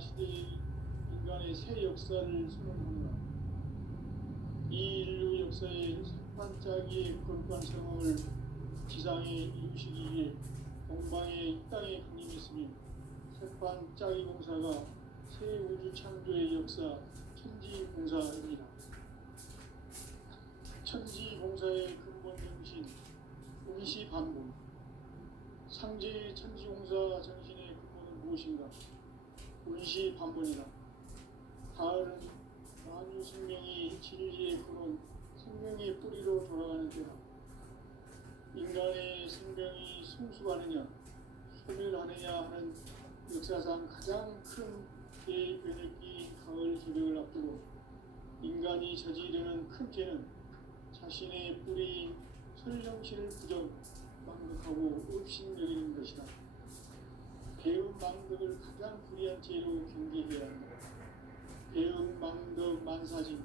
시대의 인간의 새 역사를 선언합니다. 이 인류 역사의 반짝이의 거룩한 성공을 지상에 이루시기 위해 동방의 이 땅에 강림했으며 새반짝이 공사가 새 우주 창조의 역사 천지공사입니다. 천지공사의 근본 정신 운시반본. 상제의 천지공사 정신의 근본은 무엇인가? 운시반본이다. 가을은 만유 생명이 진리의 근원 생명의 뿌리로 돌아가는 때다. 인간의 생명이 성숙하느냐 소멸하느냐 하는 역사상 가장 큰 대변혁기인 가을 개벽을 앞두고 인간이 저지르는 큰 죄는 자신의 뿌리인 설령실을 부정망덕하고 업신여기는 것이다. 배은망덕을 가장 불의한 죄로 경계해야 한다. 배은망덕 만사진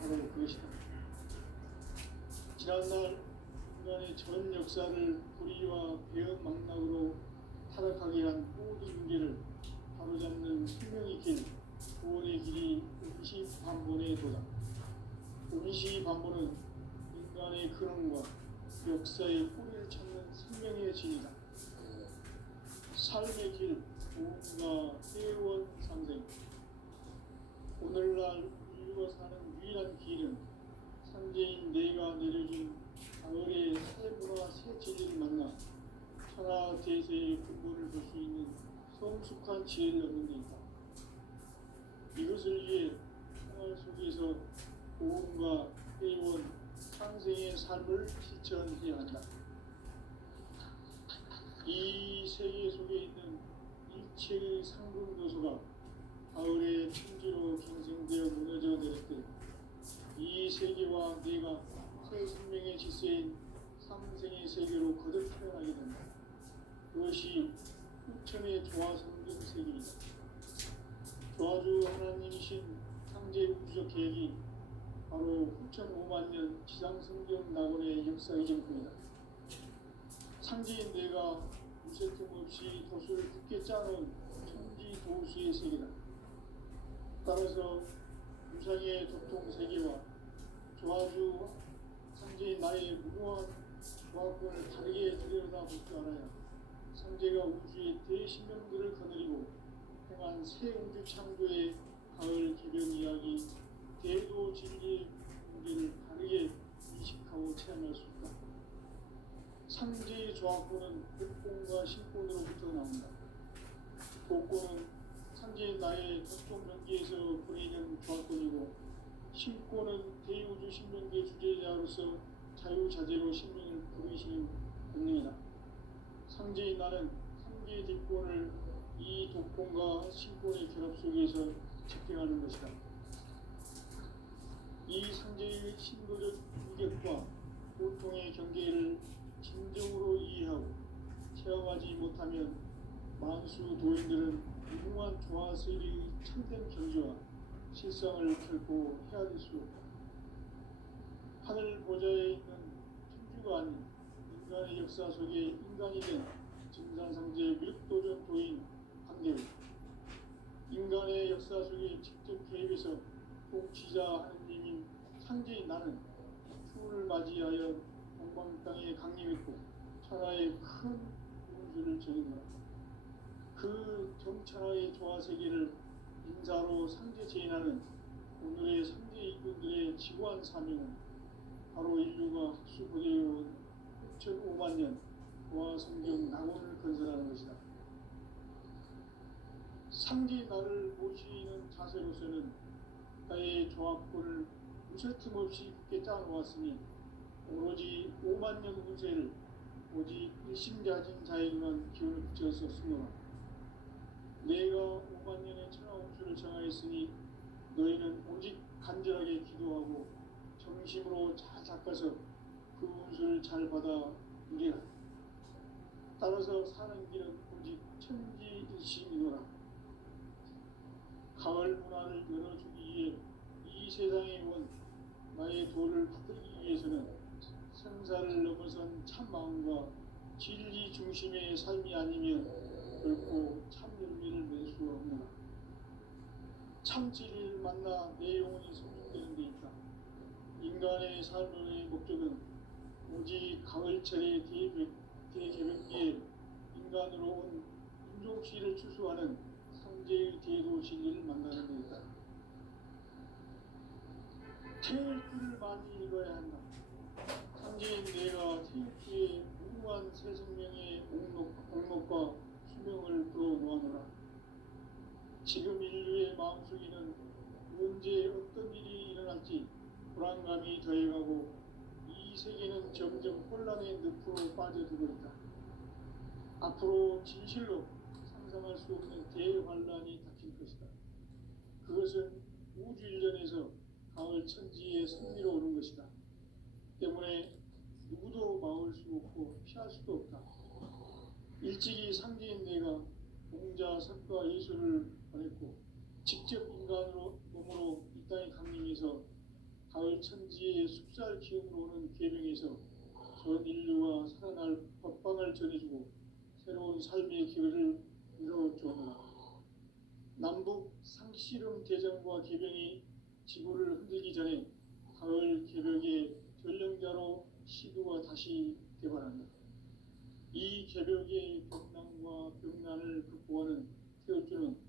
바로 그것이다. 지난날 인간의 전 역사를 불의와 배은망락으로 타락하게 한 모든 문제를 바로잡는 생명의 길, 구원의 길이 운시반본의 도다. 운시반본은 인간의 근원과 역사의 뿌리를 찾는 생명의 진이다. 삶의 길, 구원과 회원 상생. 오늘날 인류가 사는 유일한 길은 상제인 내가 내려준 가을의 새 문화 새 진리를 만나 천하 대세의 근본을 볼 수 있는 성숙한 지혜를 얻는 데 있다. 이것을 위해 생활 속에서 구원과 회원 상생의 삶을 실천해야 한다. 이 세계 속에 있는 일체의 상분 요소가 가을의 천지로 경생되어 무너져 내릴 때 이 세계와 내가 새 생명의 질서인 삼생의 세계로 거듭 태어나게 된다. 그것이 후천의 조화성경 세계이다. 조화주 하나님이신 창제 우주적 계획이 바로 후천 5만 년 지상성경 낙원의 역사의 정품이다. 상제인 내가 무쇠 틈 없이 도수를 굳게 짜놓은 천지 도수의 세계다. 따라서 유상의 도통 세계와 조화주 상제인 나의 무모한 조화권을 다르게 들여다볼 줄 알아야 상제가 우주의 대신명들을 거느리고 행한 새 우주 창조의 가을 개벽 이야기 대도 진리의 문제를 다르게 인식하고 체험할 수 있다. 상제의 조화권은 복권과 신권으로부터 나온다. 복권은 상제인 나의 도통 경계에서 부리는 조화권이고 신권은 대우주 신명계 주제자로서 자유자재로 신명을 부리시는 권능이다. 상제인 나는 상계의 뒷권을 이 독권과 신권의 결합 속에서 집행하는 것이다. 이 상제의 신도적 유격과 고통의 경계를 진정으로 이해하고 체험하지 못하면 만수 도인들은 무궁한 조화세계의 참된 경지와 실상을 결코 헤아릴 수 없다. 하늘 보좌에 있는 천주가 아닌 인간의 역사 속에 인간이 된 증산상제 밀도전 도인 한계우. 인간의 역사 속에 직접 개입해서 통치자 하느님인 상제인 나는 추운을 맞이하여 동방 땅에 강림했고 천하의 큰 운수를 전했노라. 그 정천하의 조화세계를 인사로 상제 제인하는 오늘의 상제 이군들의 지구한 사명은 바로 인류가 흡수보내온 6,5만 년 조화성경 낙원을 건설하는 것이다. 상제 나를 모시는 자세로서는 나의 조합권을 무쇠틈 없이 굳게 짜놓았으니 오로지 5만 년 운세를 오직 일심자진 자에게만 기운을 붙여서 쓰노라. 내가 5만 년의 천하 운수를 정하였으니 너희는 오직 간절하게 기도하고 정심으로 잘 닦아서 그 운수를 잘 받아 누리라. 따라서 사는 길은 오직 천지일심이노라. 가을 문화를 열어주기 위해 이 세상에 온 나의 도를 받들기 위해서는 생사를 넘어선 참마음과 진리 중심의 삶이 아니면 결코 참 열매를 낼 수 없노라. 참지를 만나 내 영혼이 성숙되는 데 있다. 인간의 삶의 목적은 오직 가을철의 대개벽기에 인간으로 온 인종시를 추수하는 상제의 대도 진리를 만나는 데 있다. 태일주를 많이 읽어야 한다. 상제인 내가 태일주의 무궁한 새 생명의 목록과 수명을 풀어놓아노라. 지금 인류의 마음속에는 언제 어떤 일이 일어날지 불안감이 더해가고 이 세계는 점점 혼란의 늪으로 빠져들고 있다. 앞으로 진실로 상상할 수 없는 대환란이 닥칠 것이다. 그것은 우주 일전에서 가을 천지의 승리로 오는 것이다. 때문에 누구도 막을 수 없고 피할 수도 없다. 일찍이 상제인 내가 공자, 석가, 예수를 보냈고 직접 인간으로 몸으로 이 땅에 강림해서 가을 천지의 숲살 기운으로 오는 계명에서 전 인류와 살아날 법방을 전해주고 새로운 삶의 길을 열어주었노라. 남북 상씨름 대전과 계병이 지구를 흔들기 전에 가을 개벽의 전령자로 시도가 다시 개발한다. 이 개벽의 벽난과 벽난을 극복하는 태어주는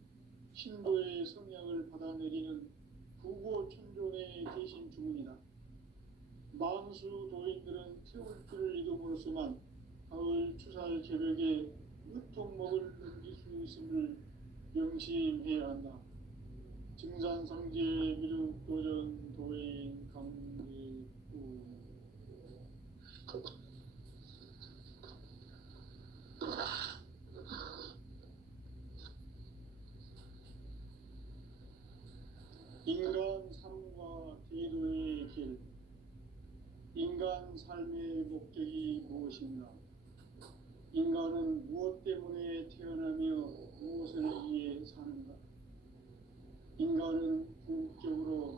신도의 성약을 받아내리는 부고천존의 대신 주문이다. 만수 도인들은 태울주를 이름으로서만 가을 추살 개벽의 으통목을 넘길 수 있음을 명심해야 한다. 증산상제 미륵도전 도인 강대구 인간 삶과 대도의 길. 인간 삶의 목적이 무엇인가? 인간은 무엇 때문에 태어나며 무엇을 위해 사는가? 인간은 궁극적으로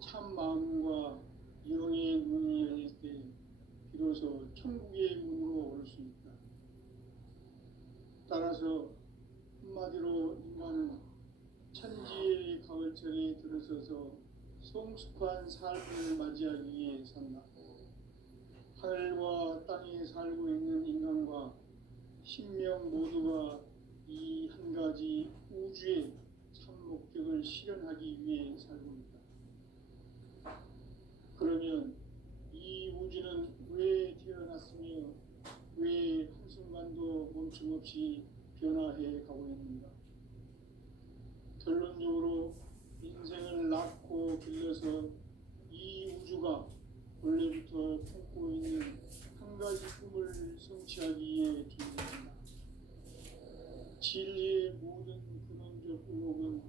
참 마음과 영의 문이 열릴 때 비로소 천국의 문으로 올 수 있다. 따라서 한마디로 인간은 천지의 가을철에 들어서서 성숙한 삶을 맞이하기 위해 산다. 하늘과 땅에 살고 있는 인간과 신명 모두가 이 한 가지 우주의 참 목적을 실현하기 위해 살고 있다. 그러면 이 우주는 왜 태어났으며 왜 한순간도 멈춤없이 변화해 가고 있는가? 결론적으로 인생을 낳고 길러서 이 우주가 원래부터 품고 있는 한 가지 꿈을 성취하기 위해 존재한다. 진리의 모든 근원적 의혹은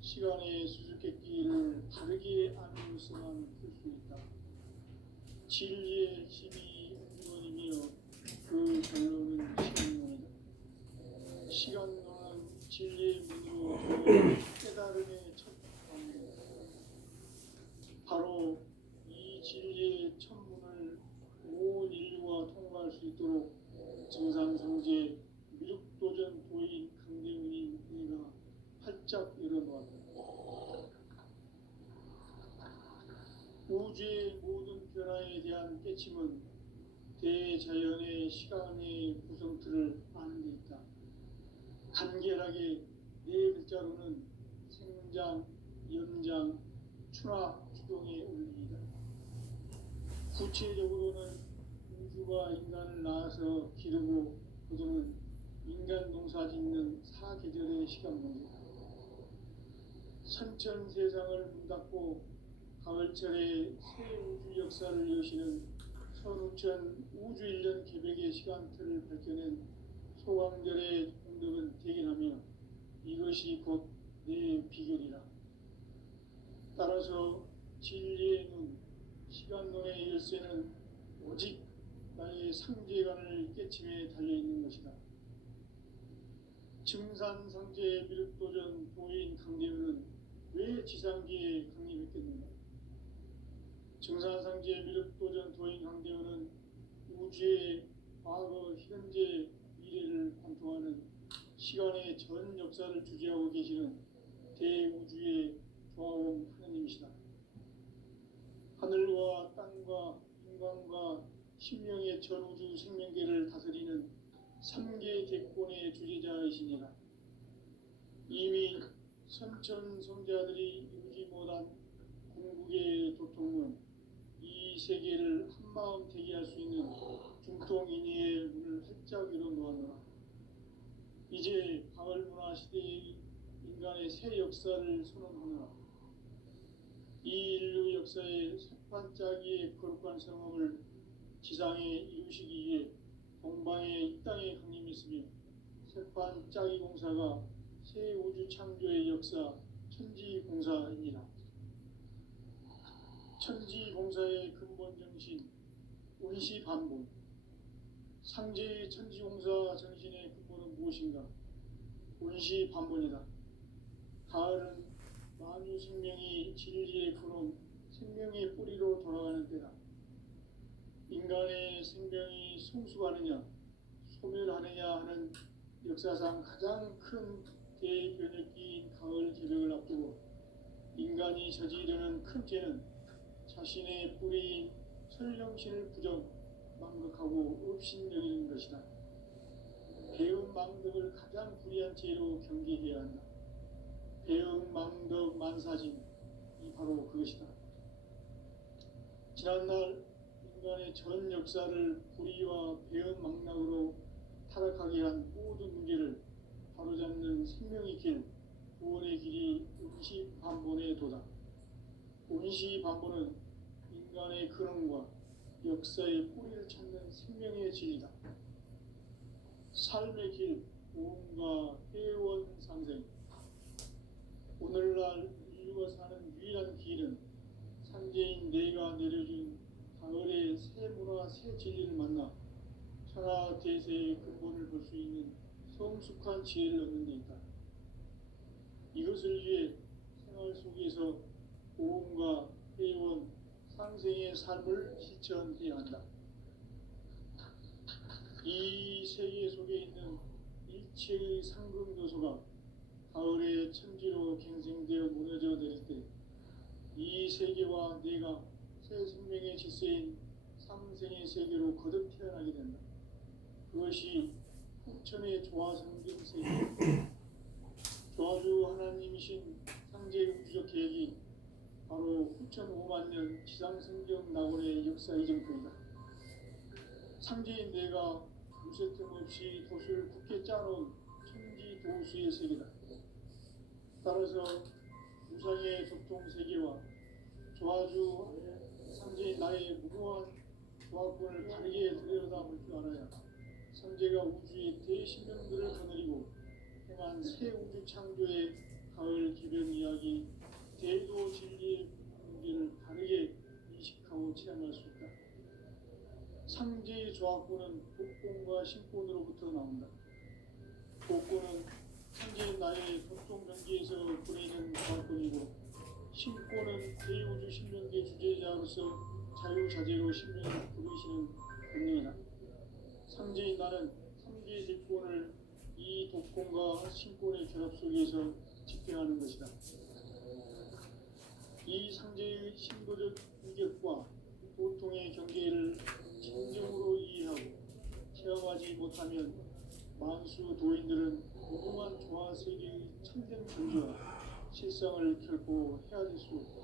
시간의 수수께끼를 바르게 알고서만 풀 수 있다. 진리의 힘이 음주론이며 그 결론은 시간론이다. 시간론은 진리의 문으로 깨달음의 첫 방문이다. 바로 이 진리의 천문을 온 인류가 통과할 수 있도록 증산상제 미륵도전 도인 강대훈이 내가 활짝 열어놓았다. 우주의 모든 변화에 대한 깨침은 대자연의 시간의 구성틀을 아는 데 있다. 간결하게 네 글자로는 생장, 연장, 추나 추동의 원리이다. 구체적으로는 우주가 인간을 낳아서 기르고 거두는 인간 농사 짓는 사계절의 시간론이다. 선천 세상을 문 닫고 가을철에 새 우주 역사를 여시는 선우천 우주 1년 개벽의 시간틀을 밝혀낸 소강절의 공덕은 대견하며 이것이 곧 내 비결이라. 따라서 진리의 눈, 시간론의 열쇠는 오직 나의 상제관을 깨침에 달려있는 것이다. 증산상제 미륵도전 도인 강대훈은 왜 지상기에 강림했겠는가? 증산상제 미륵도전 도인 강대훈은 우주의 과거, 현재, 미래를 관통하는 시간의 전 역사를 주재하고 계시는 대우주의 조아온 하느님이시다. 하늘과 땅과 인간과 신명의 전우주 생명계를 다스리는 삼계 객권의 주제자이시니라. 이미 선천성자들이 이루지 못한 궁극의 도통은 이 세계를 한마음 되게 할 수 있는 중통인의의 문을 활짝 열어놓았노라. 이제 가을문화 시대의 인간의 새 역사를 선언하노라. 이 인류 역사의 새반짝이의 거룩한 성업을 지상에 이루시기 위해 동방의 이 땅에 강림했으며 새반짝이 공사가 새 우주 창조의 역사 천지공사입니다. 천지공사의 근본 정신 운시반본. 상제의 천지공사 정신의 근본은 무엇인가? 운시반본이다. 가을은 만유 생명이 진리의 근원, 생명의 뿌리로 돌아가는 때다. 인간의 생명이 성숙하느냐, 소멸하느냐 하는 역사상 가장 큰 대변혁기인 가을 개벽을 앞두고 인간이 저지르는 큰 죄는 자신의 뿌리인 설령신을 부정, 망덕하고 업신여기는 것이다. 배음 망덕을 가장 불의한 죄로 경계해야 한다. 배음 망덕 만사진, 이 바로 그것이다. 지난날 인간의 전 역사를 불의와 배음 망락으로 타락하게 한 모든 문제를 바로잡는 생명의 길, 구원의 길이 운시반본의 도다. 운시반본은 인간의 근원과 역사의 뿌리를 찾는 생명의 진리다. 삶의 길, 오음과 회원 상생. 오늘날 인류가 사는 유일한 길은 상제인 내가 내려준 가을의 새 문화, 새 진리를 만나 천하 대세의 근본을 볼 수 있는 성숙한 지혜를 얻는 데 있다. 이것을 위해 생활 속에서 오음과 회원, 상생의 삶을 실천해야 한다. 이 세계 속에 있는 일체의 상금 요소가 가을의 천지로 갱생되어 무너져 내릴 때 이 세계와 내가 새 생명의 질서인 상생의 세계로 거듭 태어나게 된다. 그것이 후천의 조화성경 세계, 조화주 하나님이신 상제 우주적 계획이 바로 후천 5만 년 지상성경 낙원의 역사 이정표이다. 상제인 내가 무쇠 틈 없이 도수를 굳게 짜놓은 천지 도수의 세계다. 따라서 무상의 적통 세계와 조화주 상제인 나의 무고한 조화권을 다르게 들여다볼 줄 알아야 상제가 우주의 대신명들을 거느리고 행한 새 우주 창조의 가을 기변 이야기, 대도 진리의 문제를 다르게 인식하고 체험할 수 있다. 상제의 조화권은 복권과 신권으로부터 나온다. 복권은 상제인 나의 독종 경계에서 보내는 조화권이고, 신권은 대우주 신명계 주제자로서 자유자재로 신명을 부르시는 본능이다. 상제인 나는 3개의 대권을 이 독권과 신권의 결합 속에서 집행하는 것이다. 이 상제의 신도적 인격과 보통의 경계를 진정으로 이해하고 체험하지 못하면 만수 도인들은 무궁한 조화세계의 참된 존재와 실상을 결코 헤아릴 수 없다.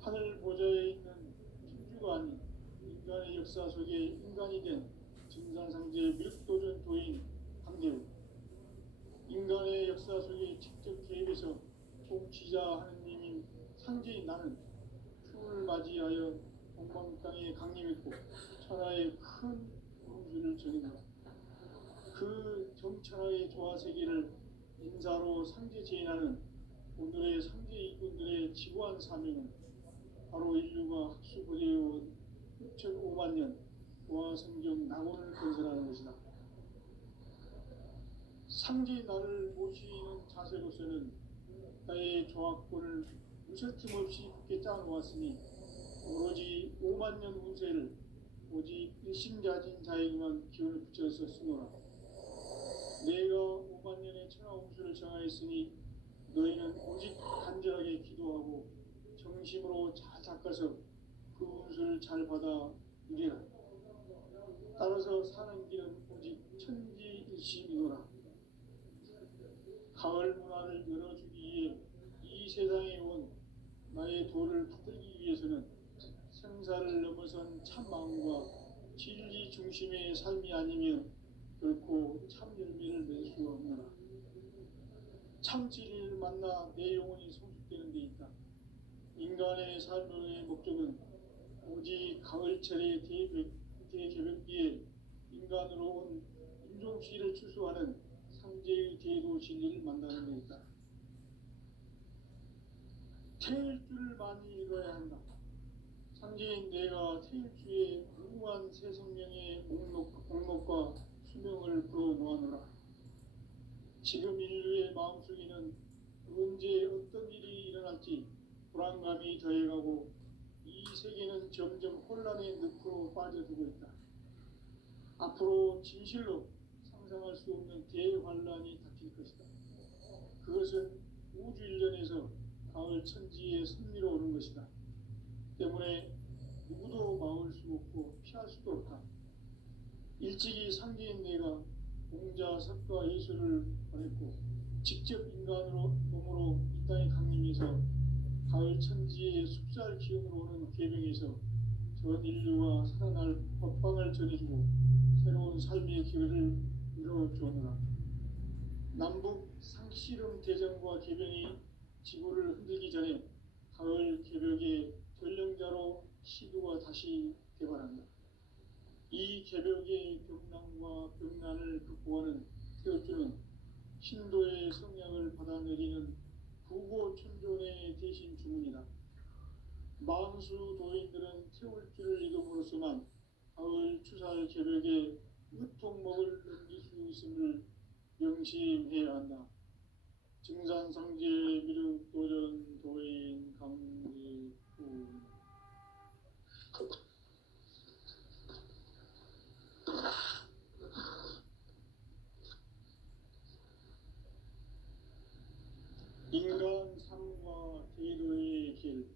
하늘 보좌에 있는 천주가 아닌 인간의 역사 속에 인간이 된 증산상제 밀도전 도인 강대우, 인간의 역사 속에 직접 개입해서 통치자 하느님인 상제인 나는 추운을 맞이하여 동방 땅에 강림했고 천하의 큰 홍수를 정했노라. 그 정천하의 조화세계를 인사로 상제 제인하는 오늘의 상제 이군들의 지구한 사명은 바로 인류가 학수고대해온 6,5만 년 조화성경 낙원을 건설하는 것이다. 상제의 나를 모시는 자세로서는 나의 조화권을 무쇠틈 없이 굳게 짜놓았으니 오로지 5만 년 운세를 오직 일심자진 자에게만 기운을 붙여서 쓰노라. 내가 5만 년의 천하홍수를 정하였으니 너희는 오직 간절하게 기도하고 정심으로 잘 닦아서 그 운수를 잘 받아 누리라. 따라서 사는 길은 오직 천지일심이노라. 가을 문화를 열어주기 위해 이 세상에 온 나의 도를 붙들기 위해서는 생사를 넘어선 참 마음과 진리 중심의 삶이 아니면 결코 참 열매를 맺을 수 없노라. 참 진리를 만나 내 영혼이 성숙되는 데 있다. 인간의 삶의 목적은 오직 가을철의 대개벽기에 인간으로 온 인종시를 추수하는 상제의 대도 진리를 만나는 데 있다. 태일주를 많이 읽어야 한다. 상제인 내가 태일주의 무궁한 새 생명의 목록과 수명을 불어놓아노라. 지금 인류의 마음속에는 언제 어떤 일이 일어날지 불안감이 더해가고 이 세계는 점점 혼란의 늪으로 빠져들고 있다. 앞으로 진실로 상상할 수 없는 대환란이 닥칠 것이다. 그것은 우주 일련에서 가을 천지의 섭리로 오는 것이다. 때문에 누구도 막을 수 없고 피할 수도 없다. 일찍이 상제인 내가 공자, 석가, 예수를 보냈고 직접 인간으로 몸으로 이 땅에 강림해서 가을 천지의 숲살 기운으로 오는 계명에서 전 인류가 살아날 법방을 전해주고 새로운 삶의 기회를 이뤄주느라. 남북 상씨름 대전과 계병이 지구를 흔들기 전에 가을 개벽의 전령자로 시도가 다시 개발한다. 이 개벽의 병난과 병난을 극복하는 태울주는 신도의 성향을 받아내리는 구고천존의 대신 주문이다. 만수 도인들은 태울주를 읽음으로써만 가을 추살 개벽에 으통목을 넘길 수 있음을 명심해야 한다. 증산상제 미륵도전 도인 강지구. 인간 삶과 대도의 길.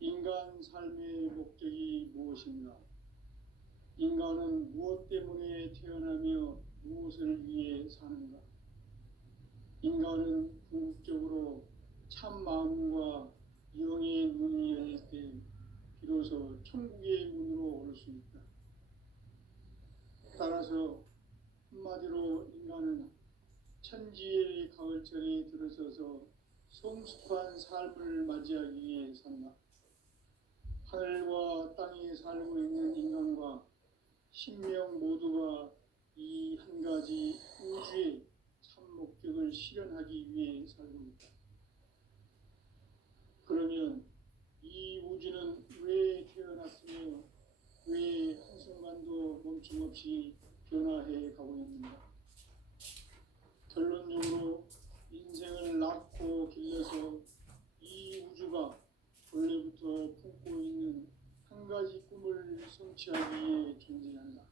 인간 삶의 목적이 무엇인가? 인간은 무엇 때문에 태어나며 무엇을 위해 사는가? 인간은 궁극적으로 참 마음과 영의 문이 열릴 때 비로소 천국의 문으로 오를 수 있다. 따라서 한마디로 인간은 천지의 가을철에 들어서서 성숙한 삶을 맞이하기 위해 산다. 하늘과 땅에 살고 있는 인간과 신명 모두가 이 한 가지 우주의 참 목적을 실현하기 위해 살고 있다. 그러면 이 우주는 왜 태어났으며 왜 한순간도 멈춤없이 변화해 가고 있는가? 결론적으로 인생을 낳고 길러서 이 우주가 본래부터 품고 있는 한 가지 꿈을 성취하기 위해 존재한다.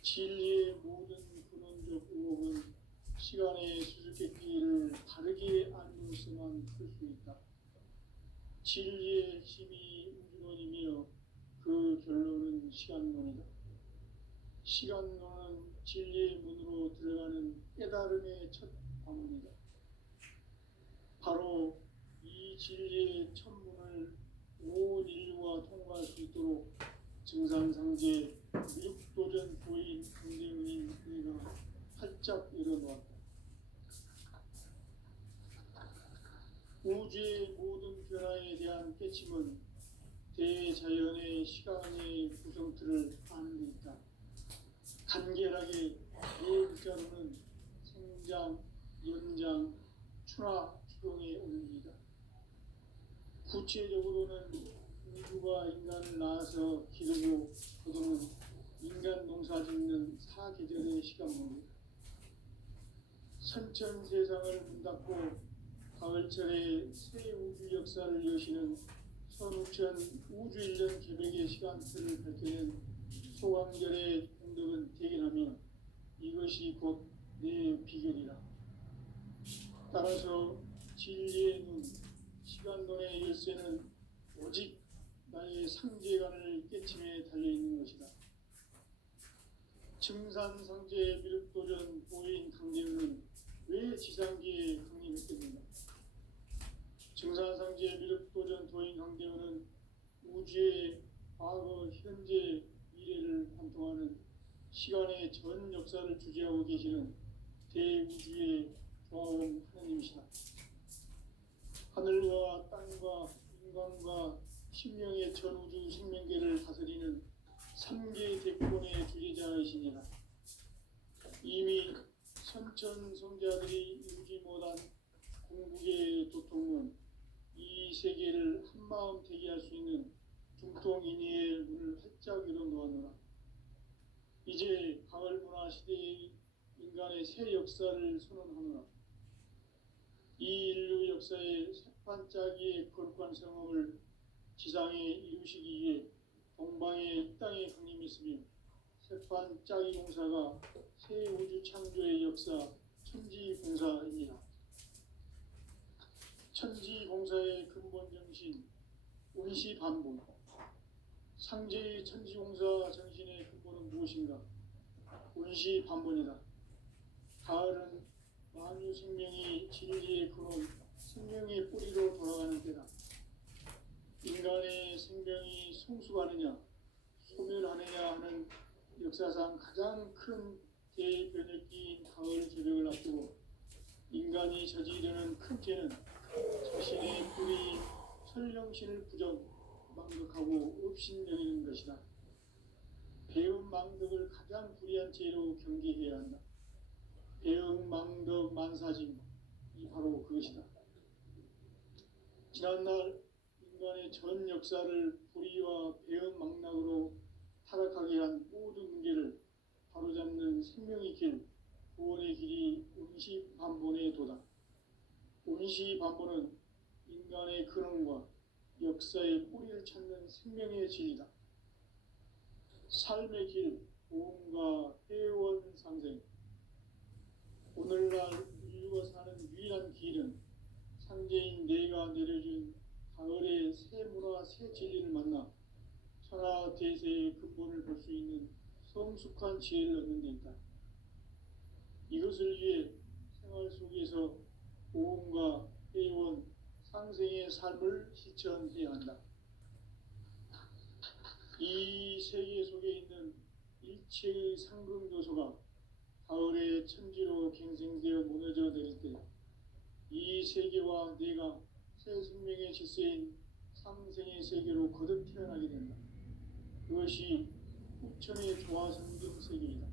진리의 모든 근원적 의혹은 시간의 수수께끼를 바르게 알면서만 풀 수 있다. 진리의 핵심이 우주론이며 그 결론은 시간론이다. 시간론은 진리의 문으로 들어가는 깨달음의 첫 방문이다. 바로 이 진리의 첫 문을 온 인류가 통과할 수 있도록 증산상제 미륵도전 도인 강대은인 내가 활짝 열어놓았다. 우주의 모든 변화에 대한 깨침은 대자연의 시간의 구성틀을 아는 데 있다. 간결하게 네 글자로는 생장, 연장, 추나 추동의 원리이다. 구체적으로는 우주가 인간을 낳아서 기르고 거두는 인간 농사 짓는 사계절의 시간입니다. 선천 세상을 문닫고 가을철에 새 우주 역사를 여시는 선우천 우주일년 개벽의 시간틀을 밝혀낸 소강절의 공덕은 대견하며 이것이 곧 내 비결이라. 따라서 진리의 눈, 시간론의 열쇠는 오직 나의 상제관을 깨침에 달려있는 것이다. 증산상제 미륵도전 보인 강대우는 왜 지상기에 강림했겠는가? 증산상제 미륵도전 도인 강대우는 우주의 과거, 현재, 미래를 관통하는 시간의 전 역사를 주재하고 계시는 대우주의 조화원 하나님이시다. 하늘과 땅과 인간과 신명의 전우주 생명계를 다스리는 3개 대권의 주제자이시니라. 이미 선천성자들이 이루지 못한 궁극의 도통은 이 세계를 한마음 되게 할 수 있는 중통인의의 문을 활짝 열어놓았노라. 이제 가을 문화 시대의 인간의 새 역사를 선언하노라. 이 인류 역사의 새판짜기의 거룩한 성험을 지상에 이루시기 위해 동방의 이 땅에 강림했으며 새판짜기 공사가 새 우주 창조의 역사 천지공사입니다. 천지공사의 근본 정신 운시반본. 상제의 천지공사 정신의 근본은 무엇인가? 운시반본이다. 가을은 만유 생명이 진리의 근원, 생명의 뿌리로 돌아가는 때다. 인간의 생명이 성숙하느냐, 소멸하느냐 하는 역사상 가장 큰 대변혁기인 가을 저녁을 앞두고 인간이 저지르는 큰 죄는 자신의 뿌리 설령신을 망덕하고 업신여기는 것이다. 배은망덕을 가장 불의한 죄로 경계해야 한다. 배은망덕 만사짐이 바로 그것이다. 지난날 인간의 전 역사를 불의와 배은망락으로 타락하게 한 모든 문제를 바로잡는 생명의 길, 구원의 길이 운시반본의 도다. 운시반본은 인간의 근원과 역사의 뿌리를 찾는 생명의 진리다. 삶의 길, 보험과 회원 상생. 오늘날 인류가 사는 유일한 길은 상제인 내가 내려준 가을의 새 문화, 새 진리를 만나 천하 대세의 근본을 볼 수 있는 성숙한 지혜를 얻는 데 있다. 이것을 위해 생활 속에서 보험과 회원, 상생의 삶을 실천해야 한다. 이 세계 속에 있는 일체의 상금 요소가 가을의 천지로 갱생되어 무너져 내릴 때 이 세계와 내가 새 생명의 질서인 상생의 세계로 거듭 태어나게 된다. 그것이 후천의 조화성경 세계이다.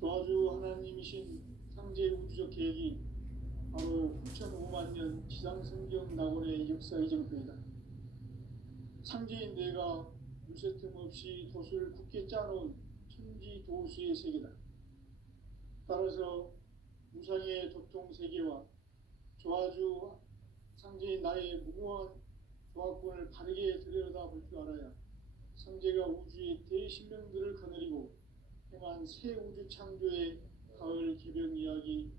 조화주 하나님이신 상제 우주적 계획이 바로 후천 5만 년 지상성경 낙원의 역사 이정표이다. 상제인 내가 유세 틈 없이 도수를 굳게 짜놓은 천지 도수의 세계다. 따라서 무상의 도통 세계와 조화주 상제인 나의 무모한 조화권을 바르게 들여다볼 줄 알아야 상제가 우주의 대신명들을 거느리고 행한 새 우주 창조의 가을 개병 이야기,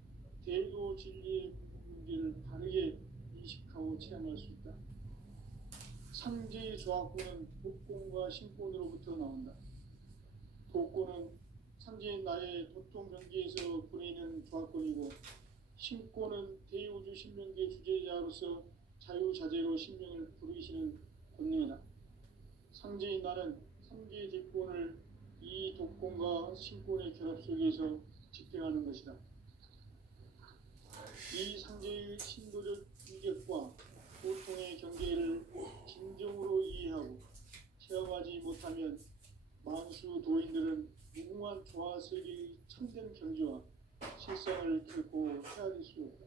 대도 진리의 문제를 바르게 인식하고 체험할 수 있다. 상제의 조화권은 독권과 신권으로부터 나온다. 독권은 상제인 나의 도통 경계에서 보내는 조화권이고, 신권은 대우주 신명계 주제자로서 자유자재로 신명을 부르시는 권능이다. 상제인 나는 3개의 대권을 이 독권과 신권의 결합 속에서 집행하는 것이다. 이 상제의 신도적 인격과 보통의 경계를 진정으로 이해하고 체험하지 못하면 만수 도인들은 무궁한 조화세계의 참된 경지와 실상을 결코 헤아릴 수 없다.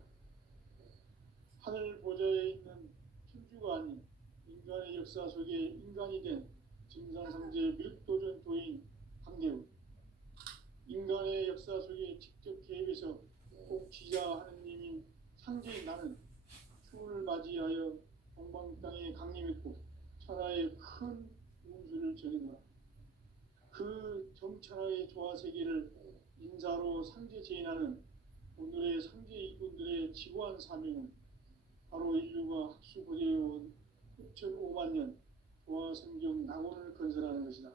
하늘 보좌에 있는 천주가 아닌 인간의 역사 속에 인간이 된 증산상제 미륵도전 도인 강대우. 인간의 역사 속에 직접 개입해서 꼭지자 하느님인 상제인 나는 추운을 맞이하여 동방 땅에 강림했고 천하의 큰 운수를 전해노라. 그 정천하의 조화 세계를 인사로 상제 제인하는 오늘의 상제 이군들의 사명은 바로 인류가 학수고대해온 6,5만 년 도화성경 낙원을 건설하는 것이다.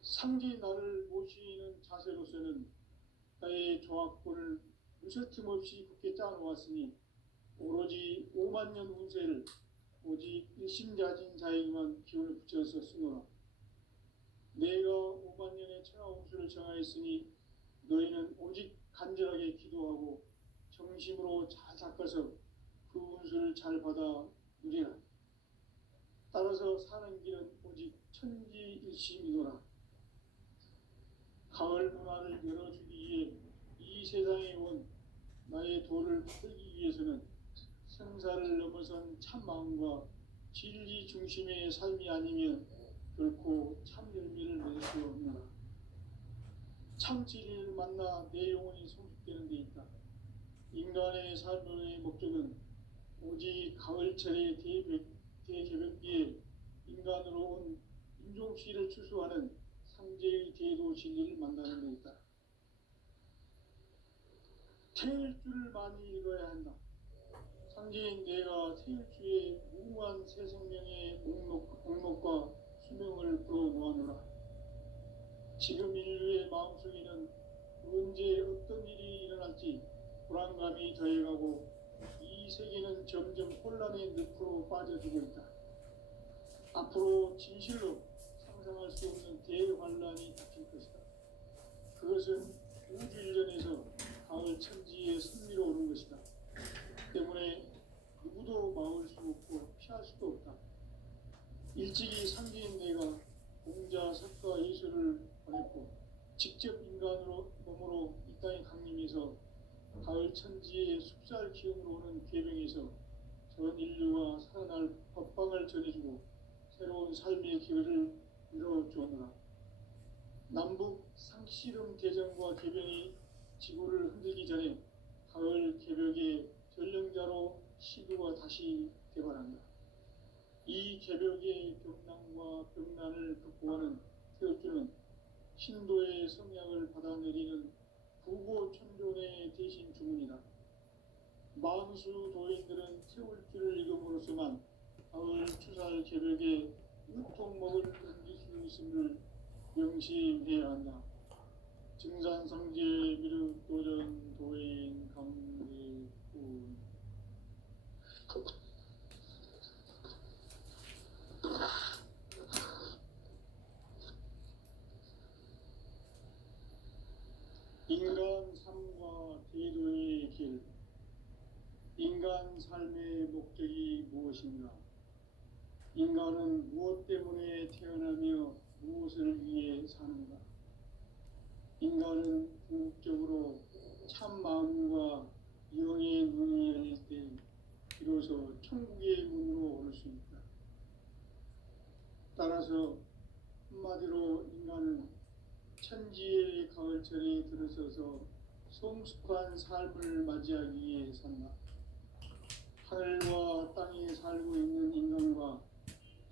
상기 나를 모시는 자세로서는 나의 조합권을 무설틈 없이 굳게 짜놓았으니 오로지 5만 년 운세를 오직 일심자진 자에게만 기운을 붙여서 쓰노라. 내가 5만 년의 천하 운수를 정하였으니 너희는 오직 간절하게 기도하고 정심으로 잘 닦아서 그 운수를 잘 받아 누리라. 따라서 사는 길은 오직 천지일심이노라. 가을 문화를 열어주기 위해 이 세상에 온 나의 도를 풀기 위해서는 생사를 넘어선 참마음과 진리 중심의 삶이 아니면 결코 참 열매를 맺을 수 없노라. 참 진리를 만나 내 영혼이 성숙되는 데 있다. 인간의 삶의 목적은 오직 가을철의 대개벽기에 인간으로 온 인종시를 추수하는 상제의 대도 진리를 만나는 데 있다. 태일 줄을 많이 읽어야 한다. 상제인 내가 태일주의 무궁한 새 생명의 목록과 수명을 풀어놓아노라. 지금 인류의 마음속에는 언제 어떤 일이 일어날지 불안감이 더해가고 이 세계는 점점 혼란의 늪으로 빠져들고 있다. 앞으로 진실로 상상할 수 없는 대환란이 닥칠 것이다. 그것은 우주일전에서 가을 천지의 승리로 오는 것이다. 때문에 누구도 막을 수 없고 피할 수도 없다. 일찍이 상기인 내가 공자, 석가, 예수를 보냈고 직접 인간으로 몸으로 이 땅에 강림해서 가을 천지의 숲살 기운으로 오는 계명에서 전 인류가 살아날 법방을 전해주고 새로운 삶의 기회를 이뤄주었노라. 남북 상씨름 대전과 개병이 지구를 흔들기 전에 가을 개벽의 전령자로 시도가 다시 개발한다. 이 개벽의 병난과 병난을 극복하는 태엽주는 신도의 성약을 받아내리는 부고천존의 대신 주문이다. 만수 도인들은 태울주를 읽음으로써만 가을 추살 개벽의 유통목을 옮길 수 있음을 명심해야 한다. 증산상제 미륵도전 도인 강대군. 인간 삶과 대도의 길. 인간 삶의 목적이 무엇인가? 인간은 무엇 때문에 태어나며 무엇을 위해 사는가? 인간은 궁극적으로 참 마음과 영의 눈이 열릴 때 비로소 천국의 문으로 오를 수 있다. 따라서 한마디로 인간은 천지의 가을철에 들어서서 성숙한 삶을 맞이하기 위해 산다. 하늘과 땅에 살고 있는 인간과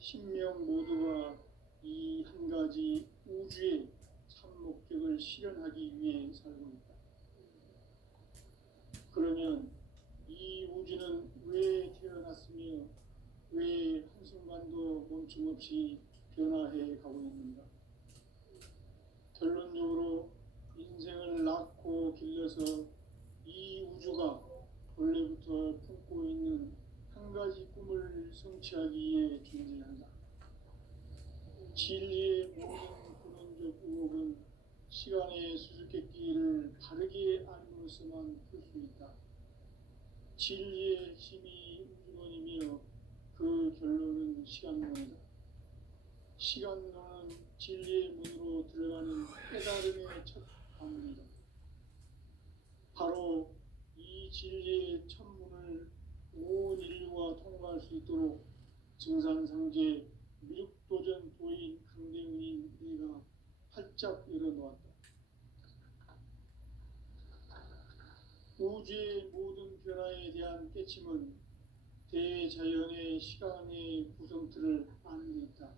신명 모두가 이 한 가지 우주의 참 목적을 실현하기 위해 살고 있다. 그러면 이 우주는 왜 태어났으며 왜 한순간도 멈춤없이 변화해 가고 있는가? 결론적으로 인생을 낳고 길러서 이 우주가 원래부터 품고 있는 한 가지 꿈을 성취하기 위해 존재한다. 진리의 모든 근원적 의혹은 시간의 수수께끼를 바르게 알므로서만 풀 수 있다. 진리의 힘이 우주론이며 그 결론은 시간론이다. 시간론은 진리의 문으로 들어가는 깨달음의 첫 관문이다. 바로 이 진리의 천문을 온 인류가 통과할 수 있도록 증산상제 미륵도전 도인 강대훈인 내가 활짝 열어놓았다. 우주의 모든 변화에 대한 깨침은 대자연의 시간의 구성틀을 아는 데 있다.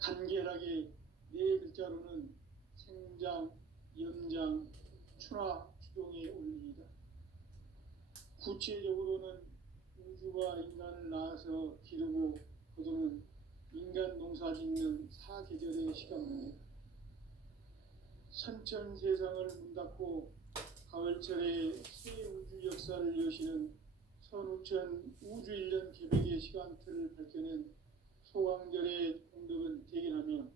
간결하게 네 글자로는 생장, 연장, 추나, 추동의 원리이다. 구체적으로는 우주가 인간을 낳아서 기르고 거두는 인간 농사 짓는 사계절의 시간입니다. 선천 세상을 문 닫고 가을철에 새 우주 역사를 여시는 선우천 우주일년 개백의 시간틀을 밝혀낸 소강절의 공덕은 대견하며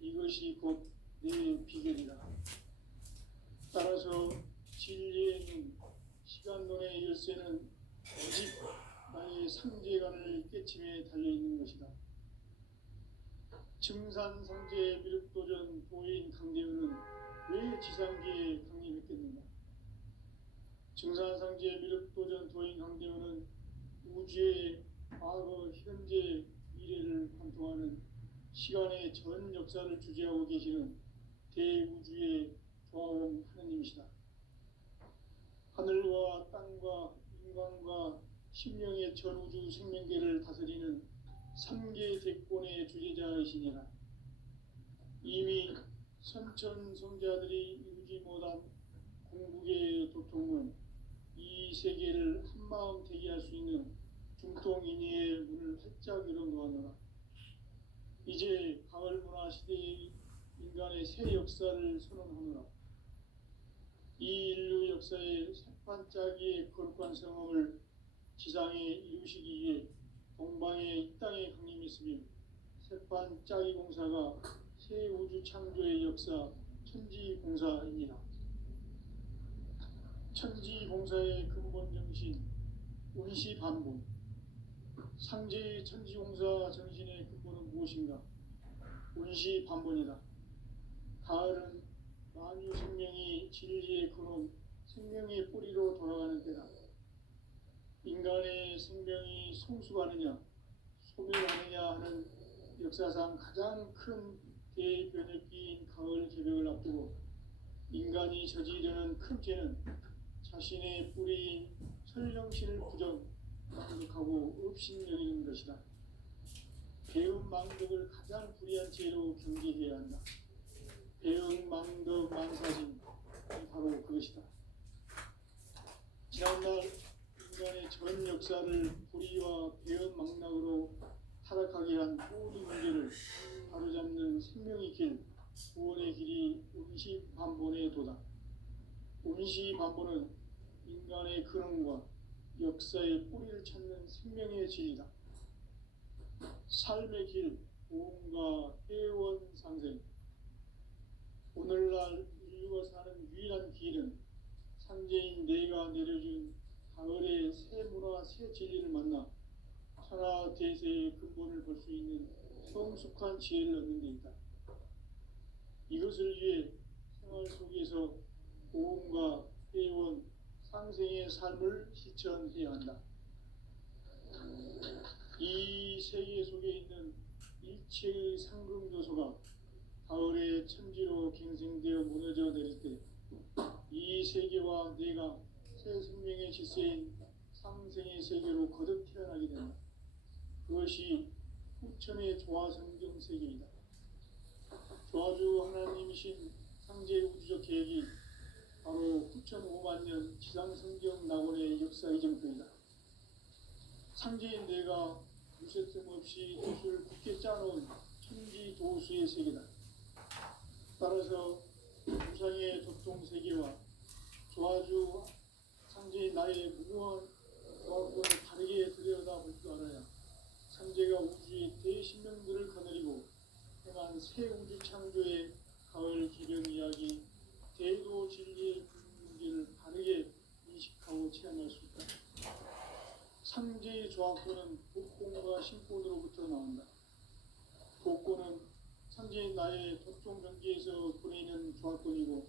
이것이 곧 내 비결이다. 따라서 진리의 눈, 시간론의 열쇠는 오직 나의 상제관을 깨침에 달려있는 것이다. 증산상제 미륵도전 도인 강대우는 왜 지상계에 강림했겠는가? 증산상제 미륵도전 도인 강대우는 우주의 과거, 현재, 미래를 관통하는 시간의 전 역사를 주재하고 계시는 대우주의 조화원 하느님이시다. 하늘과 땅과 인간과 심령의 전우주 생명계를 다스리는 삼계 대권의 주제자이시니라. 이미 선천성자들이 이루지 못한 궁극의 도통은 이 세계를 한마음 되게 할 수 있는 중통인의의 문을 활짝 열어놓았노라. 이제 가을 문화 시대의 인간의 새 역사를 선언하노라. 이 인류 역사의 새반짝이의 거룩한 성험을 지상에 이루시기 위해 동방의 이 땅에 강림했으며 새반짝이 공사가 새 우주 창조의 역사 천지공사입니다. 천지공사의 근본 정신 운시반본. 상제의 천지공사 정신의 근본은 무엇인가? 운시반본이다. 가을은 만유 생명이 진리의 근원, 생명의 뿌리로 돌아가는 때다. 인간의 생명이 성숙하느냐, 소멸하느냐 하는 역사상 가장 큰 대변혁기인 가을 개벽을 앞두고 인간이 저지르는 큰 죄는 자신의 뿌리인 설령신을 부정하고 업신여기는 것이다. 배은망덕을 가장 불의한 죄로 경계해야 한다. 배은망덕 만사진, 바로 그것이다. 지난날 인간의 전 역사를 불의와 배은망락으로 타락하게 한 모든 문제를 바로잡는 생명의 길, 구원의 길이 운시반본의 도다. 운시반본은 인간의 근원과 역사의 뿌리를 찾는 생명의 진리다. 삶의 길, 보험과 회원 상생. 오늘날 인류가 사는 유일한 길은 상제인 내가 내려준 가을의 새 문화, 새 진리를 만나 천하 대세의 근본을 볼 수 있는 성숙한 지혜를 얻는 데 있다. 이것을 위해 생활 속에서 보험과 회원, 상생의 삶을 실천해야 한다. 이 세계 속에 있는 일체의 상금요소가 가을의 천지로 갱생되어 무너져 내릴 때 이 세계와 내가 새 생명의 질서인 상생의 세계로 거듭 태어나게 된다. 그것이 후천의 조화성경 세계이다. 조화주 하나님이신 상제 우주적 계획이 바로 9,500년 지상성경 낙원의 역사 이정표이다. 상제인 내가 무쇠뜸 없이 도수를 굳게 짜놓은 천지도수의 세계다. 따라서 우상의 접종 세계와 조화주 상제인 나의 무궁한 조화권을 다르게 들여다볼 줄 알아야 상제가 우주의 대신명들을 거느리고 행한 새 우주 창조의 가을 기령 이야기, 대도 진리의 문제를 바르게 인식하고 체험할 수 있다. 상제의 조화권은 복권과 신권으로부터 나온다. 복권은 상제인 나의 접종 경계에서 보내는 조화권이고,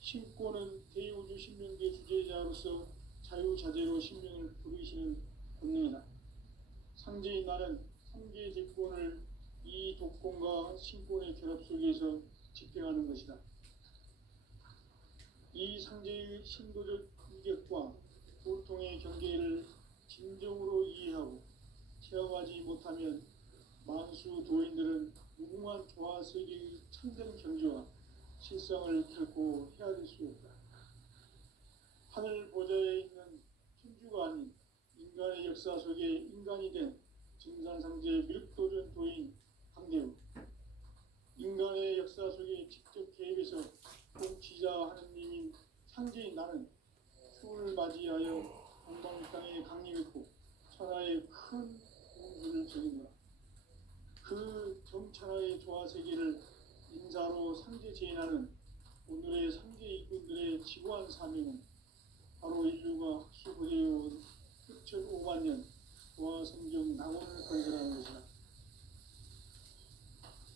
신권은 대우주 신명계 주제자로서 자유자재로 신명을 부르시는 본능이다. 상제인 나는 3개의 제권을 이 독권과 신권의 결합 속에서 집행하는 것이다. 이 상제의 신도적 인격과 보통의 경계를 진정으로 이해하고 체험하지 못하면 만수 도인들은 무궁한 조화세계의 참된 경지와 실상을 결코 헤아릴 수 없다. 하늘 보좌에 있는 천주가 역사 속에 인간이 된 증산상제 밀도전 도인 강대우, 인간의 역사 속에 직접 개입해서 통치자 하느님인 상제인 나는 추운을 맞이하여 동방 땅에 강림했고 천하의 큰 공주를 전했노라. 그 정천하의 조화 세계를 인사로 상제 제인하는 오늘의 상제 일꾼들의 지고한 사명은 바로 인류가 학수고대해온 흑천 5만 년 조화 성경 낙원을 건설하는 것이다.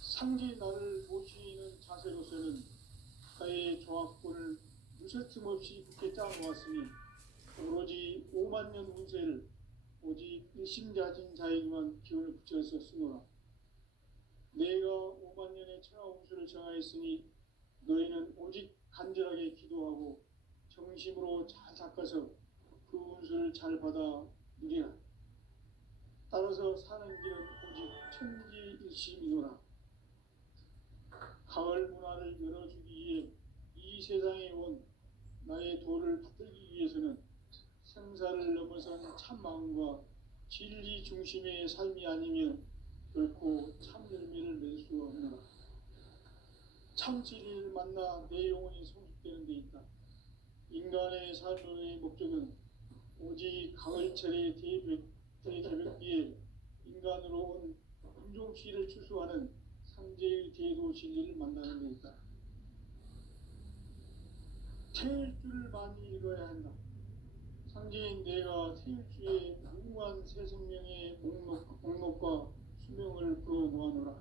상제 나를 모시는 자세로서는 가의 조합권을 무쇠틈 없이 굳게 짜놓았으니 오로지 5만 년 운세를 오직 일심자진 자에게만 기운을 붙여서 쓰노라. 내가 5만 년의 천하 운수를 정하였으니 너희는 오직 간절하게 기도하고 정심으로 잘 닦아서 그 운수를 잘 받아 누리라. 따라서 사는 길은 오직 천지일심이노라. 가을 문화를 열어주기 위해 이 세상에 온 나의 도를 받들기 위해서는 생사를 넘어선 참 마음과 진리 중심의 삶이 아니면 결코 참 열매를 맺을 수 없노라. 참 진리를 만나 내 영혼이 성숙되는 데 있다. 인간의 삶의 목적은 오직 가을철의 대개벽기에 인간으로 온 인종씨를 추수하는 상제의 대도 진리를 만나는 데 있다. 태일 줄을 많이 읽어야 한다. 상제인 내가 태일주의 무궁한 새 생명의 목록과 수명을 불어모아노라.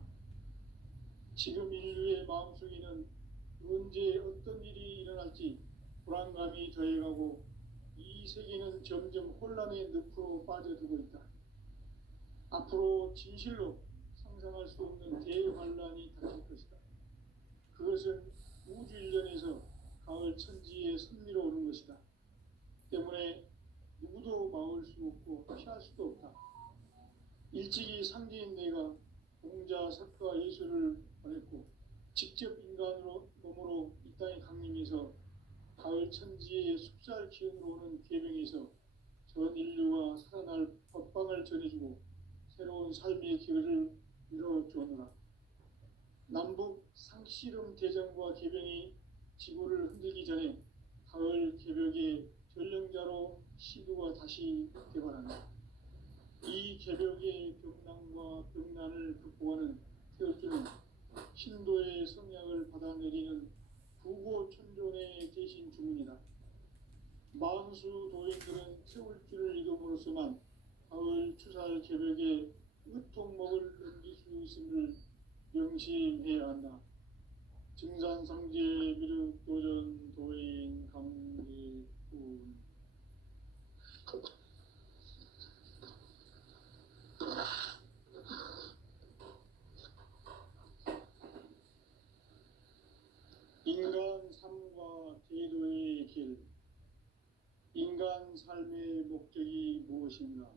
지금 인류의 마음속에는 언제 어떤 일이 일어날지 불안감이 더해가고 이 세계는 점점 혼란의 늪으로 빠져들고 있다. 앞으로 진실로 상상할 수 없는 대환란이 닥칠 것이다. 그것은 우주 일련에서 가을 천지에 선미로 오는 것이다. 때문에 누구도 막을 수 없고 피할 수도 없다. 일찍이 상제인 내가 공자, 석가, 예수를 보냈고 직접 인간으로 몸으로 이 땅에 강림해서 가을 천지의 숲살 기운으로 오는 계명에서 전 인류가 살아날 법방을 전해주고 새로운 삶의 길을 열어주었노라. 남북 상씨름 대전과 계병이 지구를 흔들기 전에 가을 개벽의 전령자로 시도가 다시 개발한다. 이 개벽의 병난과 병난을 극복하는 태울주는 신도의 성약을 받아내리는 부고천존의 대신 주문이다. 만수 도인들은 태울주를 읽음으로써만 가을 추살 개벽의 으통목을 넘길 수 있음을 명심해야 한다. 증산상제 미륵도전 도인 강대훈. 인간 삶과 대도의 길. 인간 삶의 목적이 무엇인가?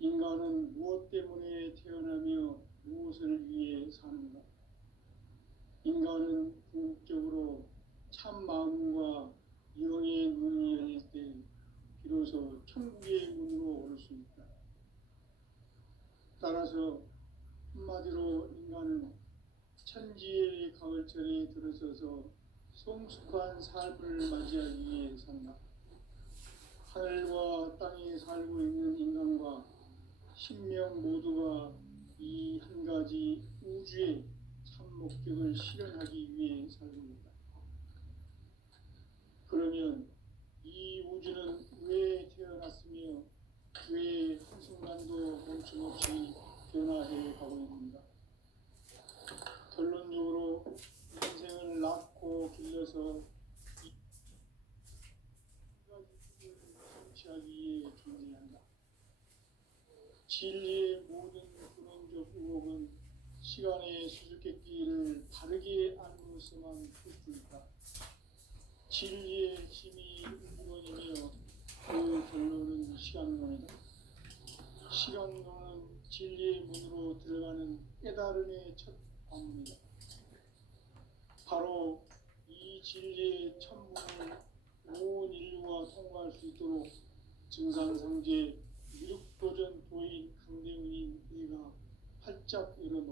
인간은 무엇 때문에 태어나며 무엇을 위해 사는가? 인간은 궁극적으로 참 마음과 영의 문이 열릴 때 비로소 천국의 문으로 오를 수 있다. 따라서 한마디로 인간은 천지의 가을철에 들어서서 성숙한 삶을 맞이하기 위해 산다. 하늘과 땅에 살고 있는 인간과 신명 모두가 이 한 가지 우주의 참 목적을 실현하기 위해 살고 있다. 그러면 이 우주는 왜 태어났으며 왜 한순간도 멈춤없이 변화해 가고 있는가? 결론적으로 인생을 낳고 길러서 이 가지 성취하기 위해 존재한다. 진리의 모든 근원적 의혹은 시간의 수수께끼를 바르게 알므로서만 풀 수 있다. 진리의 힘이 우주론이며 그 결론은 시간론이다. 시간론은 진리의 문으로 들어가는 깨달음의 첫 관문이다. 바로 이 진리의 천문을 온 인류가 통과할 수 있도록 증산상제 활짝 열어놓았다.